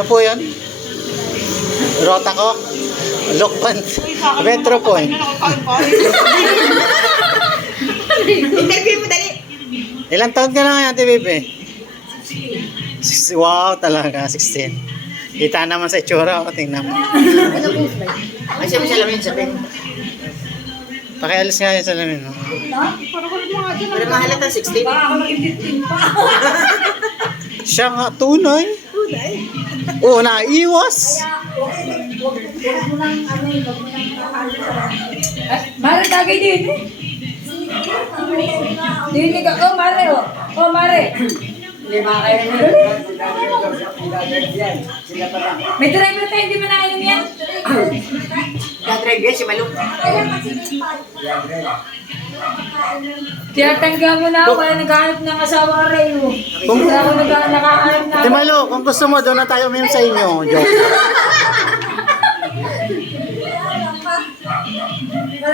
Ano po yun? Rota ko? Lokpan. Metro point. Interview mo dali. Ilang taon ka na ngayon, Ate Bebe? Wow, talaga, 16. Kita naman sa itsura, o, tingnan mo. Ay, siya may salamin sa pen. Pakialis nga yun sa lamin. No? Pero mahalata 16. Siya nga, tunay. Oo, naiwas. Mare, tagay din eh. Dinig ka. Oh, Mare, oh. Oh, Mare. May driver tayo, hindi mo nakainom yan? Dadrive yan si Malu. Tinatangga mo na ako, kaya naghahanap ng asawa ka rin. Kung, Kaya ako nakahanap na Ate Malo, kung gusto mo, doon na tayo uminom sa inyo. Joke.